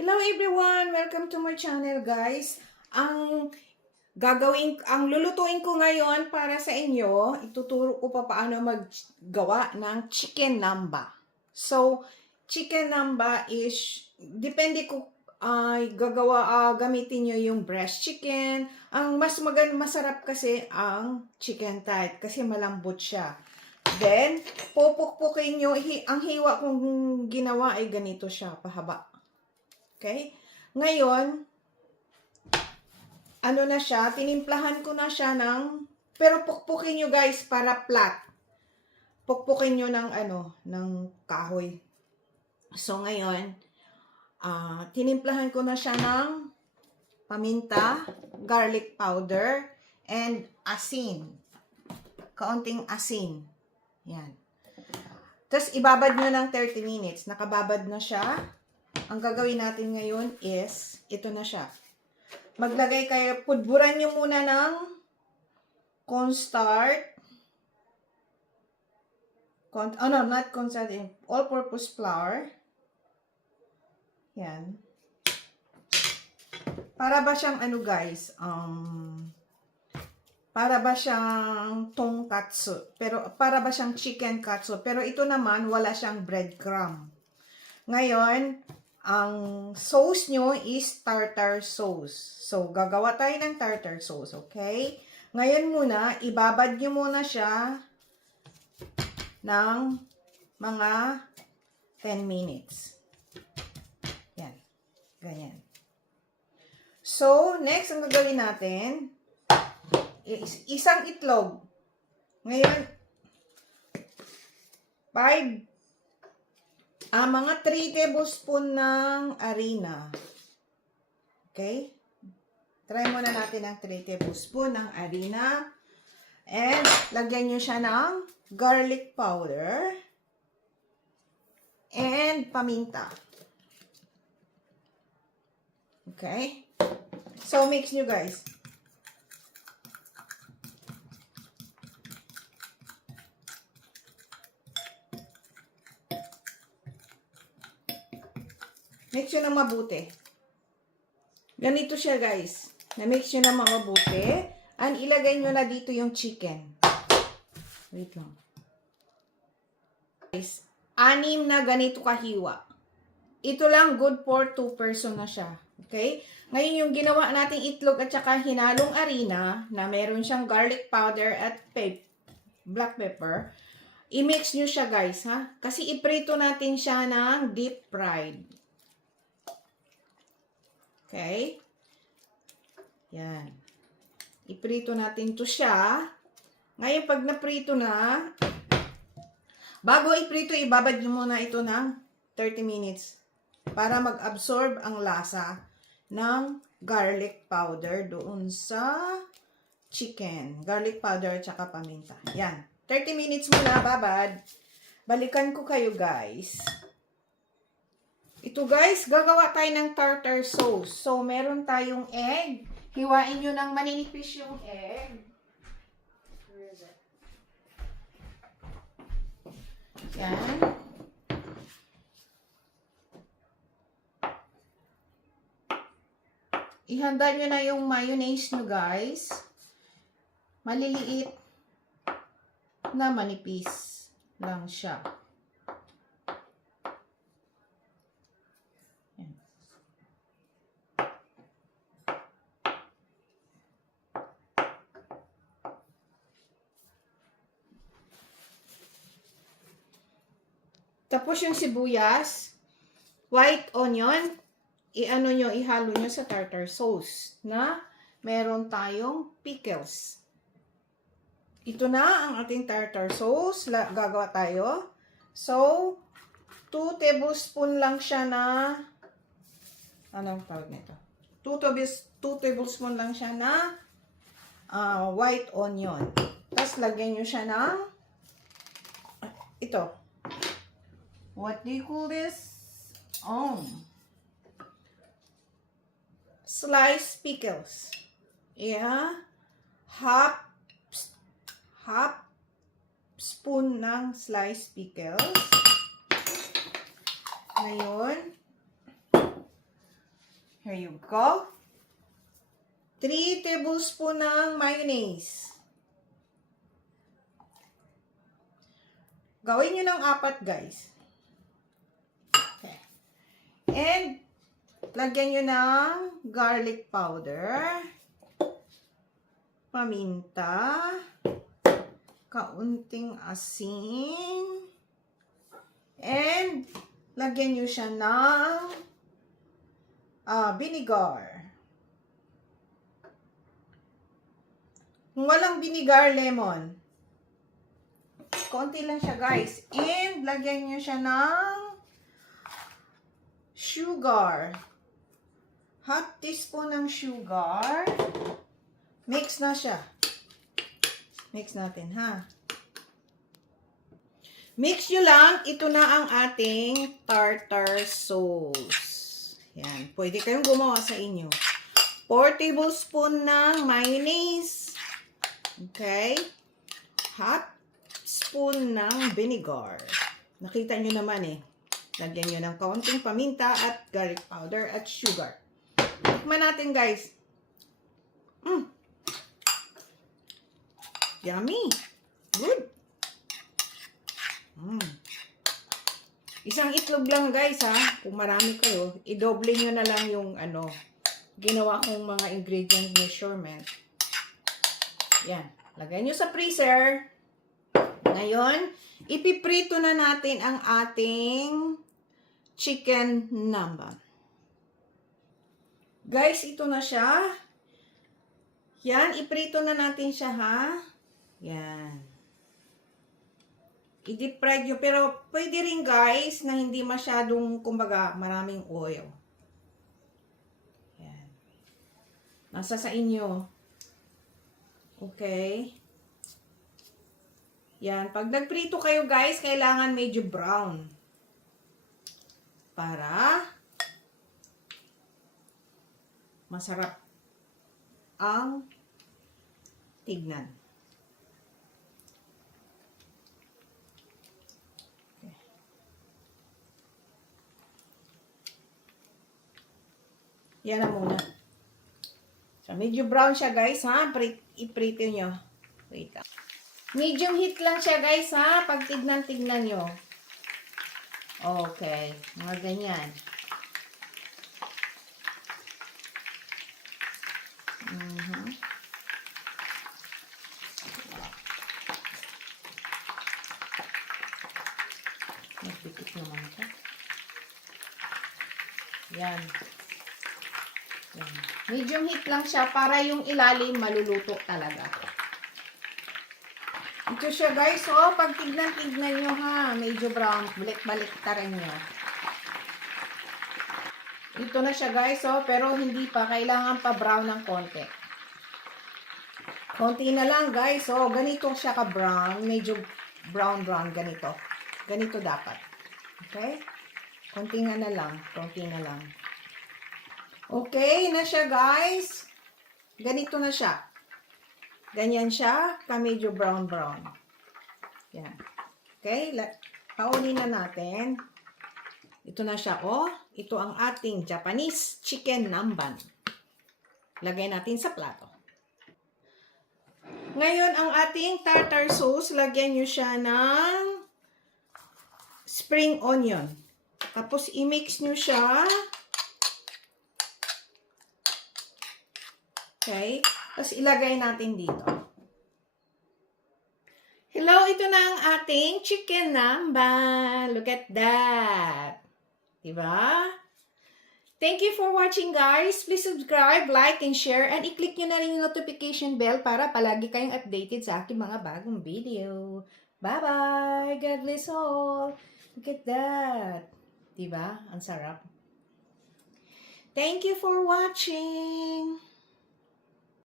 Hello everyone! Welcome to my channel guys. Ang lulutuin ko ngayon para sa inyo, ituturo ko pa paano maggawa ng chicken namba. So, chicken namba is, depende ko gamitin nyo yung breast chicken. Ang masarap kasi ang chicken thigh kasi malambot siya. Then, pupukpukin nyo, ang hiwa kong ginawa ay ganito siya, pahaba. Okay? Ngayon, ano na siya, tinimplahan ko na siya pero pukpukin nyo guys para flat. Pukpukin nyo ng kahoy. So ngayon, tinimplahan ko na siya ng paminta, garlic powder, and asin. Kaunting asin. Yan. Tapos ibabad nyo ng 30 minutes. Nakababad na siya. Ang gagawin natin ngayon is, ito na siya. Maglagay kayo, pudburan nyo muna ng cornstarch. Not cornstarch, all-purpose flour. Yan. Para ba siyang guys, para ba siyang tonkatsu, pero para ba siyang chicken katsu, pero ito naman wala siyang breadcrumb. Ngayon, ang sauce nyo is tartar sauce. So, gagawa tayo ng tartar sauce, okay? Ngayon muna, ibabad nyo muna siya ng mga 10 minutes. Yan. Ganyan. So, next, ang gagawin natin is isang itlog. Ngayon, mga 3 tablespoon ng harina. Okay? Try muna natin ang 3 tablespoon ng harina. And, lagyan nyo siya ng garlic powder. And, paminta. Okay? So, mix nyo guys. Mix nyo ng mabuti. Ganito siya guys. Na-mix nyo ng mabuti. And ilagay nyo na dito yung chicken. Wait lang. Guys, 6 na ganito kahiwa. Ito lang good for 2 person na siya. Okay? Ngayon yung ginawa nating itlog at saka hinalong harina na meron siyang garlic powder at black pepper. I-mix nyo siya guys ha. Kasi iprito natin siya ng deep fried. Okay? Yan. Iprito natin to siya. Ngayon, pag naprito na, bago iprito, ibabad nyo muna ito ng 30 minutes para mag-absorb ang lasa ng garlic powder doon sa chicken. Garlic powder at saka paminta. Yan. 30 minutes muna, babad. Balikan ko kayo, guys. Ito guys, gagawa tayo ng tartar sauce. So, meron tayong egg. Hiwain nyo ng maninipis yung egg. Where is it? Yan. Ihanda nyo na yung mayonnaise nyo guys. Maliliit na manipis lang siya. Tapos yung sibuyas, white onion, ihalo nyo sa tartar sauce na meron tayong pickles. Ito na ang ating tartar sauce. Gagawa tayo. So, 2 tablespoon lang siya na, anong tawag nito? 2 tablespoon lang siya na white onion. Tapos, lagyan nyo siya ng, ito. What do you call this? Sliced pickles. Yeah. Half spoon ng sliced pickles. Ngayon, Here you go. 3 tablespoon ng mayonnaise. Gawin nyo ng 4, guys. Okay. And, lagyan nyo ng garlic powder, paminta, kaunting asin, and lagyan nyo siya ng vinegar. Kung walang vinegar, lemon. Konti lang siya, guys. And lagyan nyo siya ng sugar. Half teaspoon ng sugar. Mix na siya. Mix natin, ha? Mix nyo lang. Ito na ang ating tartar sauce. Yan. Pwede kayong gumawa sa inyo. 4 tablespoon ng mayonnaise. Okay? Half spoon ng vinegar. Nakita nyo naman eh. Lagyan nyo ng kaunting paminta at garlic powder at sugar. Tikman natin, guys. Yummy. Good. Isang itlog lang, guys, ha. Kung marami kayo, i-double nyo na lang yung ginawa kong mga ingredient measurement. Yan. Lagay nyo sa freezer. Ngayon, ipiprito na natin ang ating chicken namban. Guys, ito na siya. Yan, iprito na natin siya, ha. Yan. I-deep fried nyo. Pero, pwede rin, guys, na hindi masyadong, kumbaga, maraming oil. Yan. Nasa sa inyo. Okay. Yan. Pag nagprito kayo, guys, kailangan medyo brown. Para masarap ang tignan. Okay. Yan na muna. So, medyo brown siya, guys, ha? Iprito nyo. Wait lang. Medium heat lang siya, guys, ha? Pag tignan nyo. Okay. Mga ganyan. Nagpikit naman siya. Yan. Yan. Medium heat lang siya para yung ilalim maluluto talaga. Ito siya, guys. Oh, pag tignan nyo, ha. Medyo brown. Balik-baliktaran nyo. Ito na siya, guys. Oh, pero hindi pa. Kailangan pa brown ng konti. Konti na lang, guys. Oh, ganito siya ka-brown. Medyo brown-brown. Ganito. Ganito dapat. Okay? Konti nga na lang. Konti na lang. Okay na siya, guys. Ganito na siya. Ganyan siya, medyo brown-brown. Yan. Okay, paunin na natin. Ito na siya, oh. Ito ang ating Japanese chicken namban. Lagay natin sa plato. Ngayon, ang ating tartar sauce, lagyan nyo siya ng spring onion. Tapos, i-mix nyo siya. Okay. Tapos, ilagay natin dito. Hello, ito na ang ating chicken namban. Look at that. Diba? Thank you for watching, guys. Please subscribe, like, and share. And i-click nyo na rin yung notification bell para palagi kayong updated sa aking mga bagong video. Bye-bye. God bless all. Look at that. Diba? Ang sarap. Thank you for watching.